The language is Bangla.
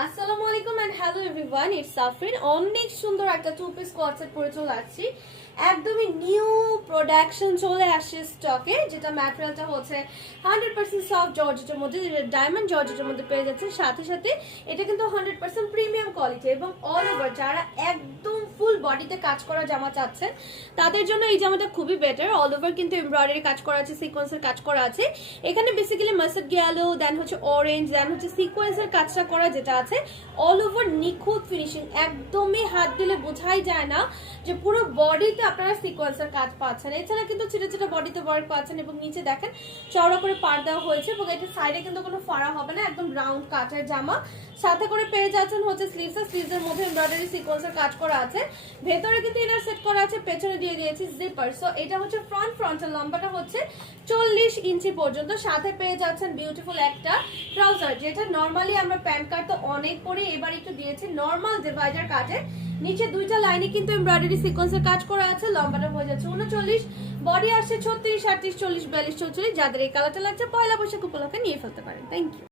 আসসালামু আলাইকুম and hello everyone, it's Safrin. অনেক সুন্দর একটা টু পিস কোয়ার্ড সেট পরে চলে আসছি। একদমই নিউ প্রোডাকশন চলে আসছে স্টকে, যেটা ম্যাটেরিয়ালটা হচ্ছে 100% সফট জর্জেটের মধ্যে, যেটা ডায়মন্ড জর্জেটের মধ্যে পেয়ে যাচ্ছে। সাথে সাথে এটা কিন্তু 100% প্রিমিয়াম কোয়ালিটি এবং অল ওভার যারা একদম ফুল বডিতে কাজ করা জামা চাচ্ছেন তাদের জন্য এই জামাটা খুবই বেটার। অল ওভার কিন্তু এমব্রয়ডারি কাজ করা আছে, সিকোয়েন্সের কাজ করা আছে। এখানে বেসিক্যালি মাস্টার্ড ইয়েলো, দেন হচ্ছে অরেঞ্জ, দেন হচ্ছে সিকোয়েন্সের কাজটা করা যেটা আছে অল ওভার নিখুঁত ফিনিশিং। একদমই হাত দিলে বোঝাই যায় না যে পুরো বডিতে আপনারা সিকোয়েন্সের কাজ পাচ্ছেন। এছাড়া কিন্তু ছোট ছোট বডিতে ওয়ার্ক পাচ্ছেন এবং নিচে দেখেন চওড়া করে পাড় দেওয়া হয়েছে এবং এটা সাইডে কিন্তু কোনো ফাড়া হবে না, একদম রাউন্ড কাটের জামা। সাথে করে পেয়ে যাচ্ছেন হচ্ছে স্লিভসের মধ্যে এমব্রয়ডারি সিকোয়েন্সের কাজ করা আছে। ভেতরে কিন্তু ইনার সেট করা আছে, পেছনে দিয়ে দিয়েছি জিপার। সো এটা হচ্ছে ফ্রন্টের লম্বাটা হচ্ছে 40 ইঞ্চি পর্যন্ত। সাথে পেয়ে যাচ্ছেন বিউটিফুল একটা ট্রাউজার, যেটা নর্মালি আমরা প্যান্ট কাট তো অনেক পরে, এবার একটু দিয়েছি নর্মাল ডিভাইডার কাটে। নিচে দুইটা লাইনে কিন্তু এমব্রয়ডারি সিকোয়েন্সের কাজ করা আছে। লম্বাটা হয়ে যাচ্ছে 39, বডি আসছে 36, 38, 40, 42, 44। যাদের এই কালারটা লাগছে পয়লা বৈশাখ উপলক্ষে নিয়ে ফেলতে পারেন। Thank you.